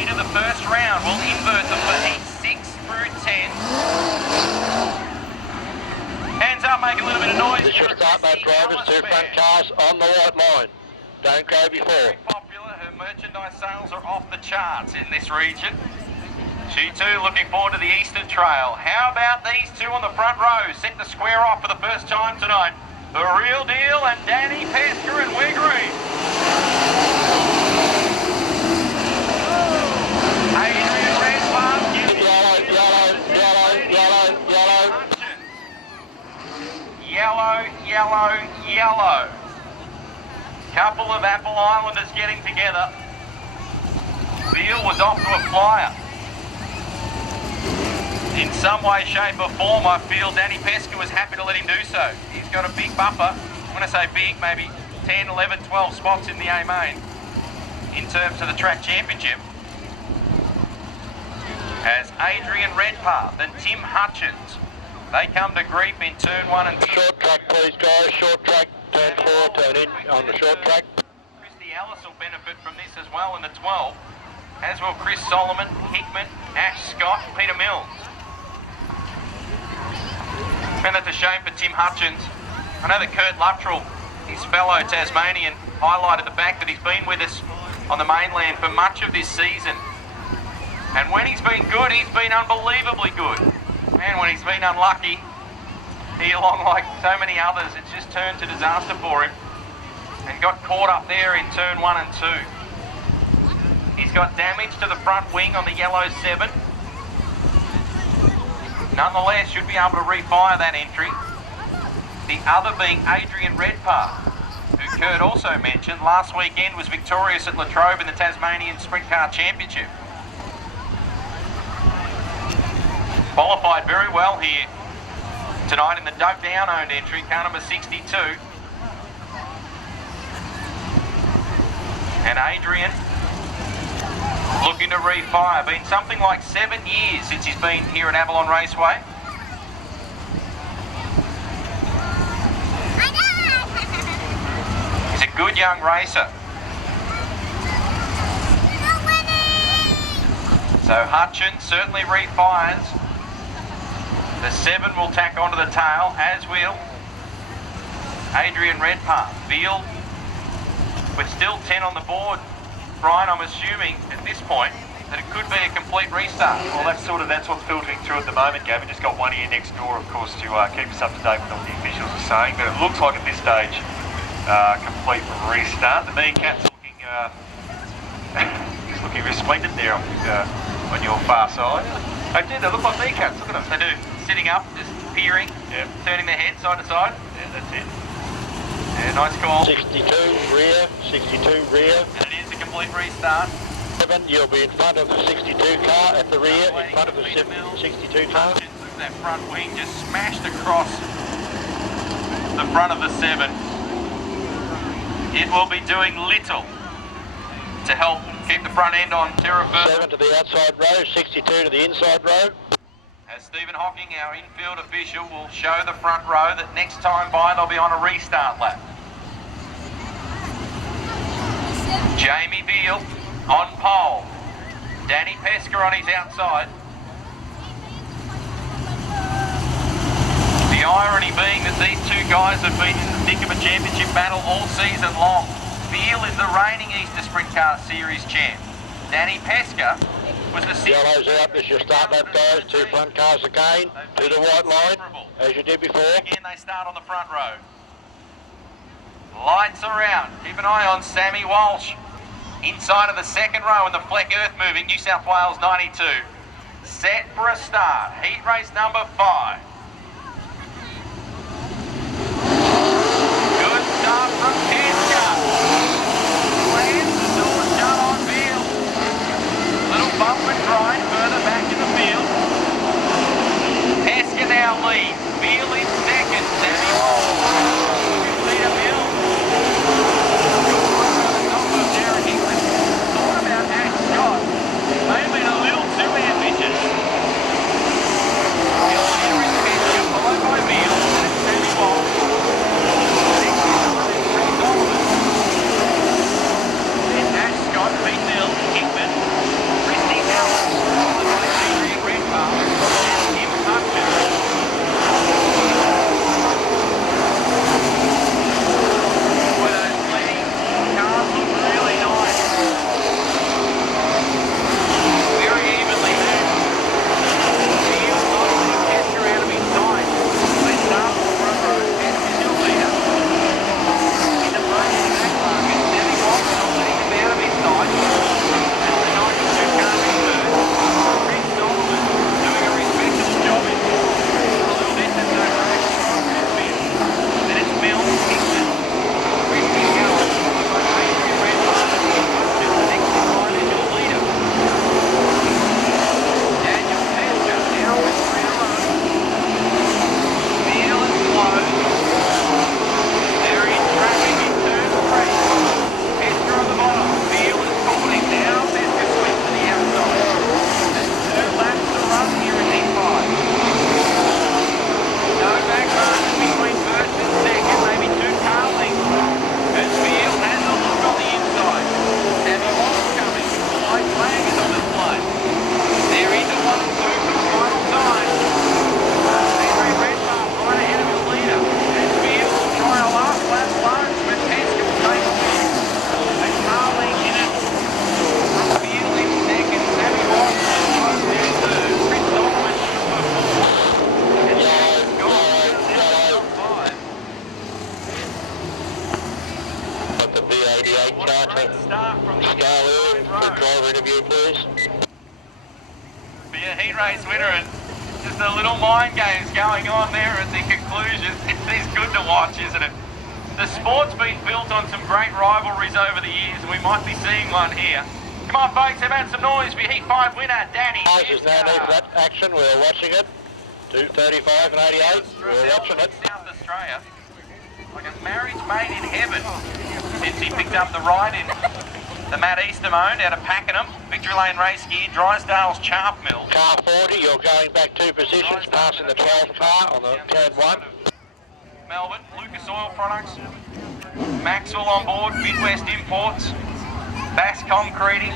lead of the first round will invert them for heats 6 through 10. Hands up, make a little bit of noise. This should start by drivers, 2 front cars on the white line. Don't go before. Very popular. Her merchandise sales are off the charts in this region. She too looking forward to the Eastern Trail. How about these two on the front row, set to square off for the first time tonight? The Real Deal and Danny Pesker and We're Green. Adrian Redpath. Yellow. Couple of Apple Islanders getting together. Beale was off to a flyer. In some way, shape or form, I feel Danny Pesker was happy to let him do so. He's got a big buffer. When I say big, maybe 10, 11, 12 spots in the A main in terms of the track championship. As Adrian Redpath and Tim Hutchins, they come to grief in turn 1 and 2. Short track, please, guys. Short track, turn 4, turn in on the short track. Kristy Ellis will benefit from this as well in the 12, as will Chris Solomon, Hickman, Ash Scott, Peter Mills. And that's a shame for Tim Hutchins. I know that Kurt Luttrell, his fellow Tasmanian, highlighted the fact that he's been with us on the mainland for much of this season. And when he's been good, he's been unbelievably good. And when he's been unlucky, he, along like so many others, it's just turned to disaster for him. And got caught up there in turn 1 and 2. He's got damage to the front wing on the yellow 7. Nonetheless, should be able to refire that entry. The other being Adrian Redpath, who Kurt also mentioned last weekend was victorious at Latrobe in the Tasmanian Sprint Car Championship. Qualified very well here tonight in the Doug Down owned entry, car number 62. And Adrian looking to refire. Been something like 7 years since he's been here at Avalon Raceway. He's a good young racer. So Hutchins certainly refires. The 7 will tack onto the tail, as will Adrian Redpath. Beale with still 10 on the board. Brian, I'm assuming at this point that it could be a complete restart. Well, that's what's filtering through at the moment, Gavin. Just got one ear next door, of course, to keep us up to date with what the officials are saying. But it looks like at this stage, complete restart. The Meerkats looking, he's looking resplendent there on your far side. Oh, they look like Meerkats. Look at them. They do. Sitting up, just peering, turning their head side to side. Yeah, that's it. Yeah, nice call. 62 rear, 62 rear. And it is a complete restart. 7, you'll be in front of the 62 car at the rear, in front of the 62 car. That front wing just smashed across the front of the 7. It will be doing little to help keep the front end on terra firma. 7 to the outside row, 62 to the inside row. As Stephen Hocking, our infield official, will show the front row that next time by they'll be on a restart lap. Jamie Beale on pole. Danny Pesker on his outside. The irony being that these two guys have been in the thick of a championship battle all season long. Beale is the reigning Easter Sprint Car Series champ. Danny Pesker was the Yellow's out, this is your start lap, guys. 2 front cars again, to the white line, as you did before. Again, they start on the front row. Lights around. Keep an eye on Sammy Walsh. Inside of the second row in the Fleck Earth moving, New South Wales 92. Set for a start. Heat race number 5. Good start from Pesker. Slams the door shut on Beale. Little bump and grind further back in the field. Pesker now leads. Beale in second. Sammy Walsh. Peter Mills. Thought about Ash Scott. May have been a little too ambitious. Followed by Beale and Sammy Walsh. of view, please. Be a heat race winner, and just a little mind games going on there at the conclusion. It's good to watch, isn't it? The sport's been built on some great rivalries over the years, and we might be seeing one here. Come on, folks, have had some noise for your Heat 5 winner, Danny. There's no need for that action. We're watching it. 2:35 and 88. We're watching it. South Australia, like a marriage made in heaven, since he picked up the ride in the Matt Eastham owned out of Pakenham. Victory Lane Race Gear, Drysdale's Chaff Mill. Car 40, you're going back 2 positions, passing the 12th car on the turn 1. Melbourne, Lucas Oil Products, Maxwell on board, Midwest Imports, Bass Concreting,